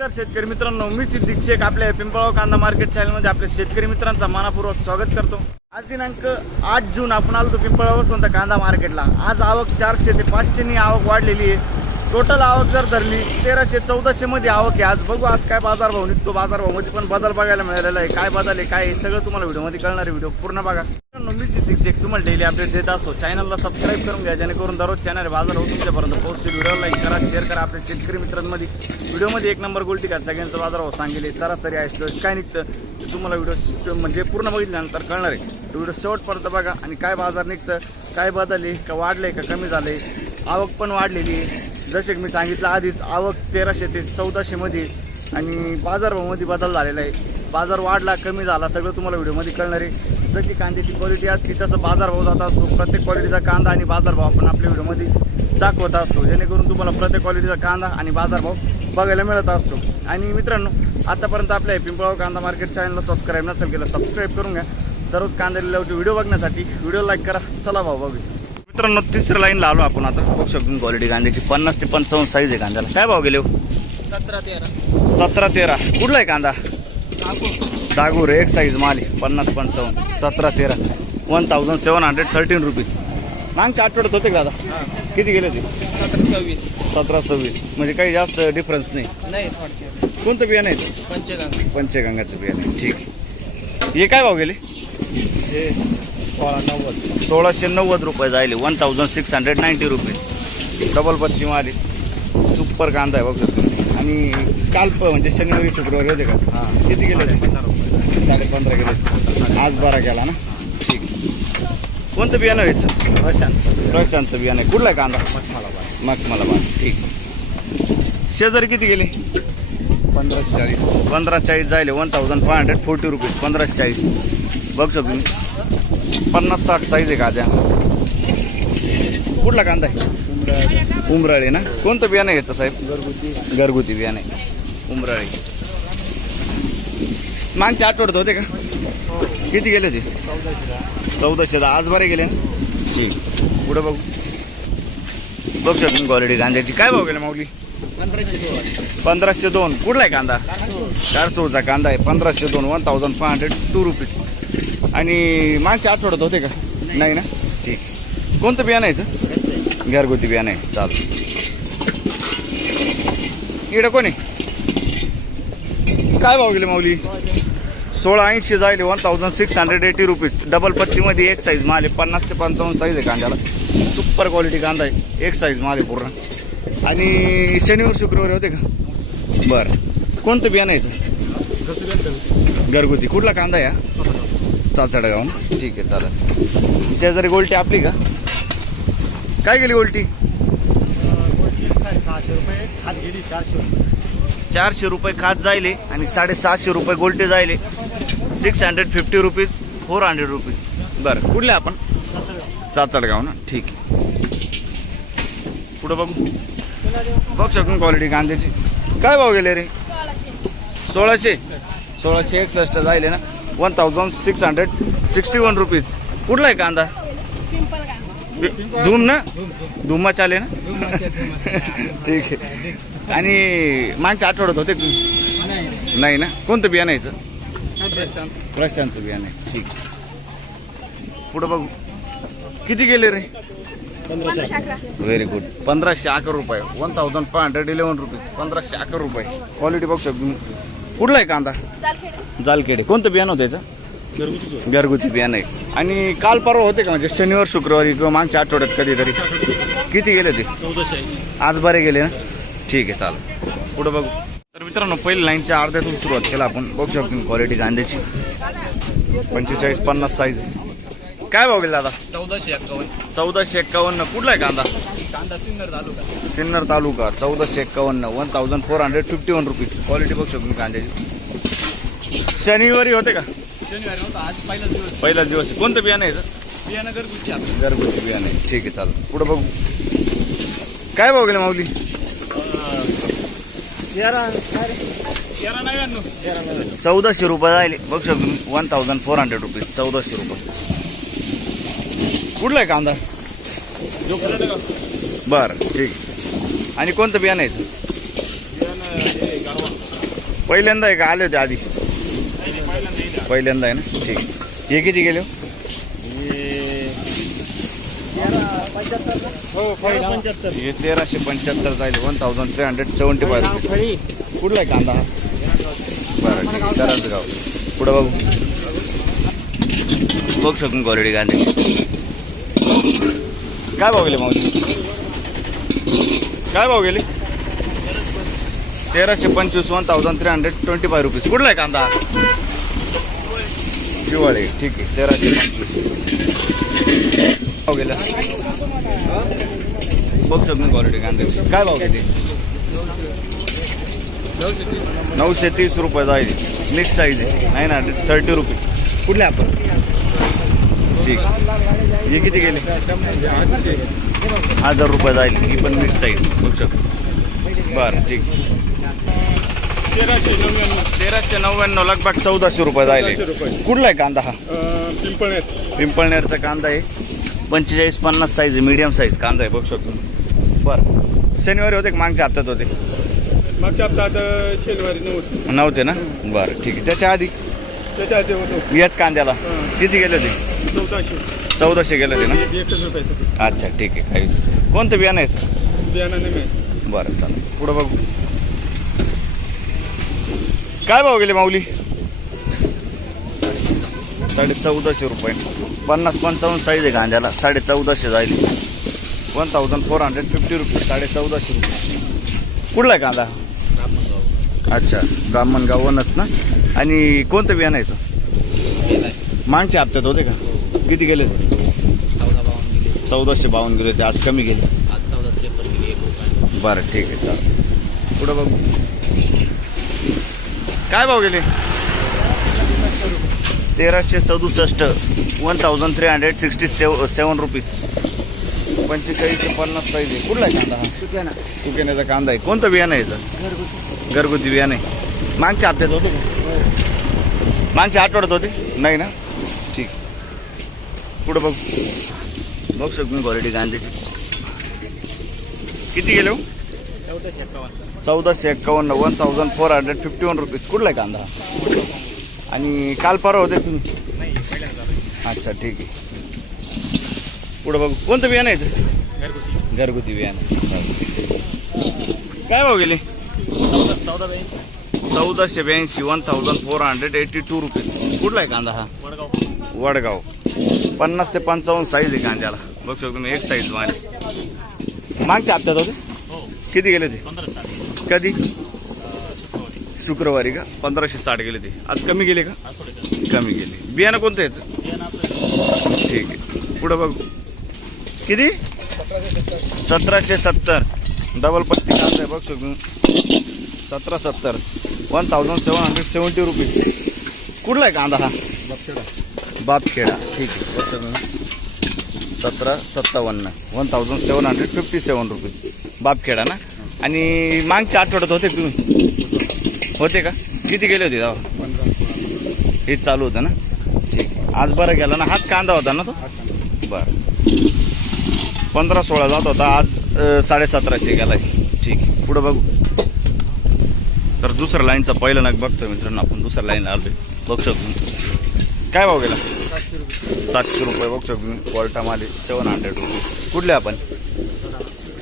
तर शेतकरी मित्रांनो, मी सिद्दीक शेख आपल्या पिंपळगाव कांदा मार्केट चॅनलमध्ये आपल्या शेतकरी मित्रांचा मनापूर्वक स्वागत करतो। आज दिनांक 8 जून आपण आलो पिंपळगाव वसंत कांदा मार्केटला। आज आवक 400 ते 500 नी आवक वाढलेली आहे। टोटल आवक जर धरली 1300-1400 मध्ये आवक आहे। आज बघू आज काय बाजार भाव निघतो। बाजार भाव मध्ये पण बदल बघायला मिळालेला आहे। काय बदल आहे काय सगळं तुम्हाला व्हिडिओ मध्ये कळणार आहे। व्हिडिओ पूर्ण बघा। मी सिद्दीक शेख तुम्हाला डेली अपडेट देत असतो। चॅनलला सबस्क्राईब करून घ्या जेणेकरून दररोज चॅनल बाजार भाव तुमच्यापर्यंत पोहोचतील। व्हिडिओ लाईक करा, शेअर करा। आपल्या शेतकरी मित्रांमध्ये व्हिडिओमध्ये एक नंबर गोल्टी का सगळ्यांचा बाजार भाव सांगेल। सरासरी आहे काय निघतं ते तुम्हाला व्हिडिओ म्हणजे पूर्ण बघितल्यानंतर कळणार आहे। व्हिडिओ शेवटपर्यंत बघा आणि काय बाजार निघतं, काय बदलले का वाढले का कमी झाले। आवक पण वाढलेली आहे। जसे की मी सांगितलं आधीच आवक 1300 ते 1400 मध्ये आणि बाजारभावामध्ये बदल झालेला आहे। बाजार वाढला कमी झाला सगळं तुम्हाला व्हिडिओमध्ये कळणार आहे। जशी कांद्याची क्वालिटी असते तसं बाजारभाव जात असतो। प्रत्येक क्वालिटीचा कांदा आणि बाजारभाव आपण आपल्या व्हिडिओमध्ये दाखवत असतो जेणेकरून तुम्हाला प्रत्येक क्वालिटीचा कांदा आणि बाजारभाव बघायला मिळत असतो। आणि मित्रांनो, आतापर्यंत आपल्या पिंपळगाव कांदा मार्केट चॅनलला सबस्क्राईब नसेल केलं सबस्क्राईब करून घ्या। दररोज कांदा लिलावचे व्हिडिओ बघण्यासाठी व्हिडिओ लाईक करा। चला भाऊ बघू मित्रांनो, तिसऱ्या लाईनला आलो आपण आता। बघू शकतो क्वालिटी कांद्याची 50 ते 55 साईज आहे कांद्याला। काय भाव गेले? 17-13 कुठला आहे कांदा? दागूर एक साईज माल 50-55 17-13 1713 रुपीज। मागच्या आठवड्यात होते का दादा? किती गेले ते? 17-26 म्हणजे काही जास्त डिफरन्स नाही। कोणतं बियाणं आहे? पंचगंगाचं बियाणं आहे। ठीक आहे। हे काय भाव गेले? 1690 रुपये जायले 1690 रुपीज। डबल पत्ती माल सुपर कांदा आहे बघ। आणि काल म्हणजे शनिवारी शुक्रवारी होते का? किती गेले? 15.5 गेले। आज 12 गेला ना? ठीक आहे। कोणतं बियाणं व्हायचं? प्रशांतचं बियाणं आहे। कुठला आहे कांदा? मखमलाबाद। ठीक। शेजारी किती गेले? 1540 जायले 1540 रुपीज 1540 बघ शकतो तुम्ही। 50-60 साईज आहे कांद्या। कुठला कांदा आहे? उमराळे ना? कोणतं बियाणं आहे याचं साहेब? घरगुती बियाणं आहे उमराळे। मागच्या आठवड्यात होते का? किती गेले ते? 1400 आज बरे गेले ना? ठीक। पुढे बघू बघ शकतो क्वालिटी कांद्याची। काय भाव गेले माऊली? 1502 कुठला आहे कांदा? 400चा कांदा आहे 1502 1502 रुपीज। आणि मागच्या आठवड्यात होते का? नाही ना? ठीक। कोणतं बियाणं यायचं? घरगुती बियाणं आहे। चाल इकडं कोणी काय भाव गेले माऊली? 1680 जायले 1680 रुपीज। डबल पत्तीमध्ये एक साईज माल आहे 50 ते 55 साईज आहे कांद्याला। सुपर क्वालिटी कांदा आहे एक साईज माल आहे पूर्ण। आणि शनिवार शुक्रवारी होते का? बरं। कोणतं बियाणं यायचं? घरगुती। कुठला कांदा या? चाचडगाव ना? ठीक आहे चालेल। शेजारी गोल्टी आपली का? काय गेली गोल्टी? 400 रुपये खात जायले आणि 750 रुपये गोल्टी जायले 650 रुपीज 400 रुपीज। बरं कुठले आपण? चाचडगाव ना? ठीक आहे। पुढं बघू बघ शकून क्वालिटी कांद्याची। काय भाव गेले रे? 1661 जायले ना 1661 रुपीज। कुठला आहे कांदा? धूम ना? धुमा चाले ना? ठीक आहे। आणि मागच्या आठवड्यात होते नाही ना? कोणतं बियाणं यायचं? प्रशांतचं बियाणं आहे। ठीक। पुढं बघू किती गेले रे? 1511 व्हेरी गुड 1511 रुपये 1511 रुपीज 1511 रुपये। क्वालिटी बघू शकतो तुम्ही। कुठला आहे कांदा? जालखेडे। कोणतं बियाणं होतं याचं? घरगुती बियाणं आहे। आणि काल परवा होते का म्हणजे शनिवार शुक्रवारी किंवा मागच्या आठवड्यात कधीतरी? किती गेले ते? 1480 आज बरे गेले ना? ठीक आहे चालेल। पुढं बघू तर मित्रांनो, पहिली लाईनच्या अर्ध्यातून सुरुवात केला आपण। बघू शकतो क्वालिटी कांद्याची 45-50 साईज। काय भाव गेले दादा? 1451 कुठला आहे कांदा? सिन्नर तालुका 1451 1451 रुपीज। क्वालिटी बघू शकतो कांद्याची। शनिवारी होते का? आज पहिलाच दिवस आहे। कोणतं बियाणं आहे? बियाणं घरगुती बियाणं आहे। ठीक आहे चालेल। पुढे बघू काय भाव गेले माऊली? 1400 रुपये जायले बघ शकतो तुम्ही 1400 रुपीज 1400 रुपये। कुठला आहे कांदा? बरं ठीक। आणि कोणतं बियाणं आहे? पहिल्यांदा आहे का आले होते आधी? पहिल्यांदा आहे ना, ठीक. हे किती गेले? हे 1375 जाईल. 1375 रुपीज. कुठला आहे कांदा हा? बरं ठीक आहे. करायचं गाव. पुढं बघू बघ शकून क्वालिटी कांदे. काय भाव गेले मावशी? काय भाव गेले? 1325. 1325 रुपीज. कुठला आहे कांदा? दिवाळी. ठीक आहे. 1325 भाव गेला. बघ शकून क्वालिटी कांदे. काय भाव गेले? 930 रुपये जाईल. मिक्स साईज आहे नाही ना, 30 रुपये. कुठले आपण? ठीक. हे किती गेले? 1000 रुपये जाईल. ही पण मिक्स साईज बघ शकतो. बरं ठीक. 1399 लगभग 1400 रुपये जाईल. कुठला आहे कांदा हा? पिंपळनेरचा कांदा आहे. 45-50 साईज आहे. मीडियम साईज कांदा आहे बघ शकतो. बरं शनिवारी होते का मागच्या हप्त्यात होते? मागच्या हप्त्यात शनिवारी नव्हते ना. बरं ठीक आहे. त्याच्या आधी होतो याच कांद्याला किती गेले होते? 1400 गेले होते ना. 1 रुपयाचं. अच्छा ठीक आहे. काही कोणतं बियाणं आहे? बियाणाने नाही. बरं चालेल. पुढं बघू. काय भाव गेले माऊली? 1450 रुपये. 50-55 साईज आहे कांद्याला. 1450 जाईल. 1450 रुपये. 1450 रुपये. कुठला आहे कांदा? अच्छा ब्राह्मणगाव वनच ना. आणि कोणतं बियाणं यायचं? मागच्या हप्त्यात होते का? किती गेले? 1452 गेले. ते आज कमी गेले. बरं ठीक आहे चालेल. पुढं बघू. काय भाव गेले? 1367. 1367 रुपीज. 45-50 साईज आहे. कुठला आहे कांदा हा? सुकेण्याचा कांदा आहे. कोणतं बियाणं आहे याचं? घरगुती बियाणं आहे. मागच्या हप्त्यात होते का? मागच्या आठवड्यात होते नाही ना. ठीक. पुढं बघ बघ शकतो क्वालिटी कांद्याची. किती गेले? 1451. 1451 रुपीज. कुठला आहे कांदा? आणि काल परवा होते तुम्ही? अच्छा ठीक आहे. पुढं बघू. कोणतं बियाणं आहे? घरगुती बियाणं. काय भाव गेले? 1482. 1482 रुपीज. कुठला आहे कांदा हा? वडगाव. 50-55 साईज आहे कांद्याला बघ शकतो तुम्ही. एक साईज माल. मागच्या हप्त्यात होते? किती गेले ते? कधी? शुक्रवारी का? 1560 गेले ते. आज कमी गेले का? कमी गेले. बियाणं कोणतं याचं? ठीक आहे. पुढं बघू. किती? 1770. डबल पत्ती कांदा आहे बघ शकतो. 1770. 1770 रुपीज. कुठला आहे कांदा हा? बापखेडा. ठीक आहे. 1757. 1757 रुपीज. बापखेडा ना. आणि मागच्या आठवड्यात होते तुम्ही? होते का? किती गेले होते तेव्हा? हेच चालू होतं ना. ठीक. आज बरं गेला ना. हाच कांदा होता ना तो? बरं. 15-16 जात होता. आज 1750 गेलाय. ठीक आहे. पुढं बघू. तर दुसऱ्या लाईनचा पहिला नग बघतोय मित्रांनो आपण. दुसऱ्या लाईनला आलोय बघू शकतो. काय भाव गेला? 700 रुपये बघू शकतो. क्वालिटा माल 700 रुपीज. कुठले आपण?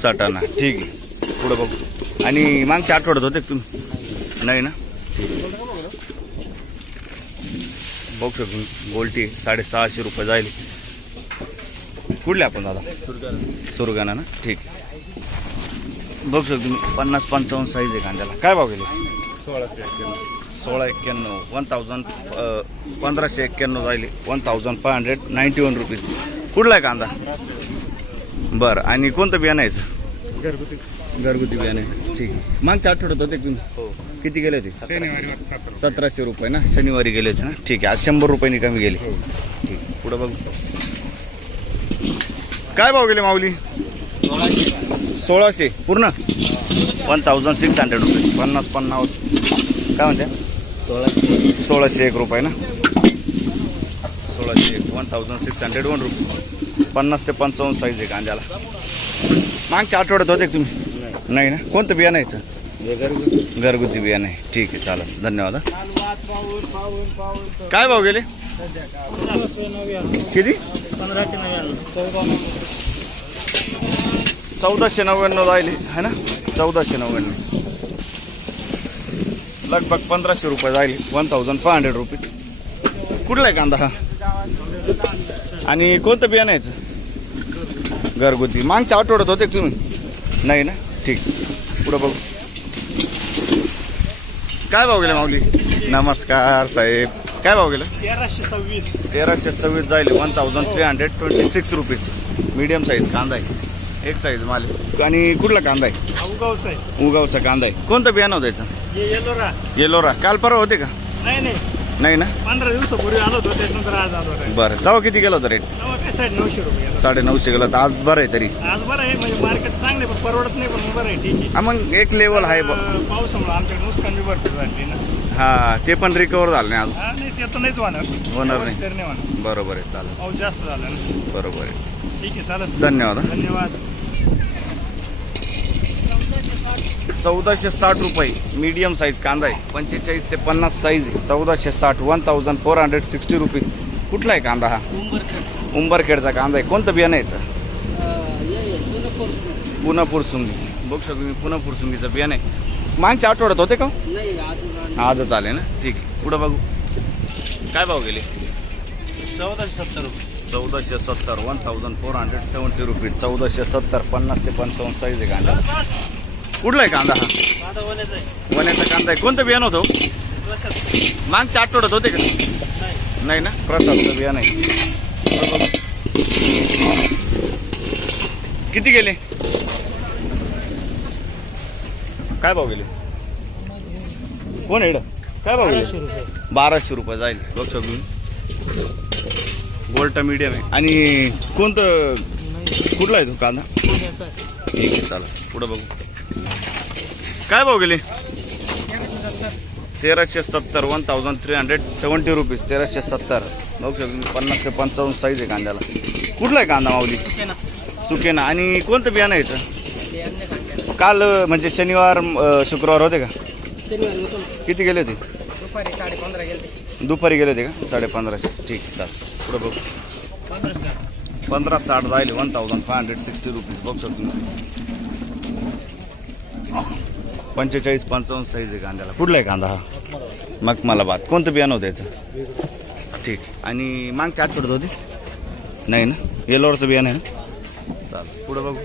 सटाणा. ठीक आहे. पुढं बघू. आणि मागच्या आठवड्यात होते तुम्ही? नाही ना. ठीक आहे. बघू शकतो. गोल्टी 650 रुपये जाईल. कुठले आपण दादा? सुरगाणा ना. ठीक आहे. बघू शकतो तुम्ही. 50-55 साईज आहे कांद्याला. काय भाव गेले? 1691. 1591 जाईल. 1591 रुपीज. कुठला आहे कांदा? बरं. आणि कोणतं बियाणं यायचं? घरगुती बियाणे. ठीक आहे. मागच्या आठवड्यात होते तुम्ही? किती गेले होते? 1700 रुपये ना. शनिवारी गेले होते ना. ठीक आहे. आज 100 रुपयांनी कमी गेले. ठीक. पुढं बघू. काय भाव गेले माऊली? 1600 पूर्ण. 1600 रुपये. 50-50 काय म्हणते? 1601 रुपये ना. 1601. 1601 रुपये. 50-55 साईज आहे कांद्याला. मागच्या आठवड्यात होते तुम्ही? नाही ना. कोणतं बियाणं यायचं? घरगुती बियाणे आहे. ठीक आहे, चालेल, धन्यवाद. काय भाव गेले किती? 1499 जायले है ना, 1499 लगभग 1500 रुपये जायले, 1500 रुपीज. कुठला आहे कांदा हा आणि कोणतं बियाणं यायचं? घरगुती. मागच्या आठवड्यात होते का तुम्ही? नाही ना, ठीक. पुढं बघू. काय भाव गेले माऊली? नमस्कार साहेब, काय भाव गेलं? 1326 जायले, 1326 रुपीज. मीडियम साईज कांदा आहे, एक साईज माल आहे. आणि कुठला कांदा आहे? उगावचा कांदा आहे. कोणतं बियाणं होतं याचं? येलोरा. काल परवा होते का? नाही ना, 15 दिवसापूर्वी आलो होतो, त्याच्यानंतर आज आलो आहे. बरं. तेव्हा किती गेलं होतं रेट? 950 रुपये. 950 गेलं तर आज बरं आहे तरी. आज बरं आहे, म्हणजे मार्केट चांगले पण परवडत नाही, पण बरं आहे, ठीक आहे. हा, मग एक लेवल आहे बघ. पावसामुळे आमच्याकडे नुकसान बी भरपूर झाली ना. हा, ते पण रिकवर झालं नाही हा, नाही ते तर नाहीच होणार होणार नाही. होणार. बरोबर आहे, चालेल, पाऊस जास्त झाला ना. बरोबर आहे. ठीक आहे, चालेल. धन्यवाद. धन्यवाद. 1460 रुपये मीडियम साईज कांदा आहे. 45 ते 50 साईज आहे. 1460, 1460 रुपीज. कुठला आहे कांदा हा? उंबरखेडचा कांदा आहे. कोणतं बियाणं यायचं? पुणे फुरसुंगी. बघू शकतो मी, पुणे फुरसुंगीचं बियाणं आहे. मागच्या आठवड्यात होते का? आजच आले ना, ठीक आहे. पुढं बघू. काय भाव गेले? 1470 रुपये. 1470, 1470 रुपीज. 1470, 50 ते 55 साईज आहे कांदा. कुठला आहे कांदा हा? वण्याचा कांदा आहे. कोणतं बियाणं होतं? मागच्या आठवड्यात होते का? नाही ना, प्रसादचं बियाणं आहे. किती गेले? काय भाव गेले? कोण आहे? काय भाव गेले? 1200 रुपये जाईल. बघ शकतो, गोल्टा मीडियम आहे. आणि कोणतं, कुठला आहे तो कांदा? ठीक आहे, चला पुढं बघू. काय भाव गेले? 1370, 1370 रुपीज. 1370. बघू शकतो, 50 ते 55 साईज आहे कांद्याला. कुठला आहे कांदा माऊली? सुकेना. आणि कोणतं बियाणं यायचं? काल म्हणजे शनिवार शुक्रवार होते का? किती गेले होते? दुपारी गेले होते का? 1550. ठीक आहे, चालेल, पुढं बघू. 1560 जायले, 1560 रुपीज. बघू शकतो, 45-55 साईज आहे कांद्याला. कुठला आहे कांदा हा? मखमलाबाद. कोणतं बियाणं होतं याचं? ठीक. आणि मागच्या आठवड्यात होती? नाही ना, येलोरचं बियाणं आहे ना. चालेल, पुढं बघू.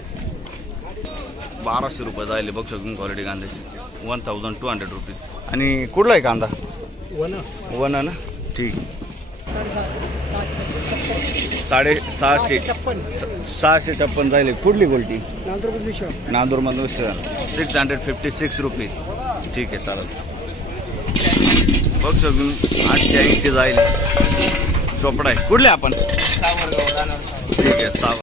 1200 रुपये जायले. बघू शकतो क्वालिटी कांद्याची. 1200 रुपीज. आणि कुठला आहे कांदा? वन ना, ठीक. 656 जायले. कुठली गोल्टी? नांदूरमधून 656 रुपीज. ठीक आहे, चालेल. बघ शकून 880 जायले. चोपडा आहे. कुठले आपण? ठीक आहे,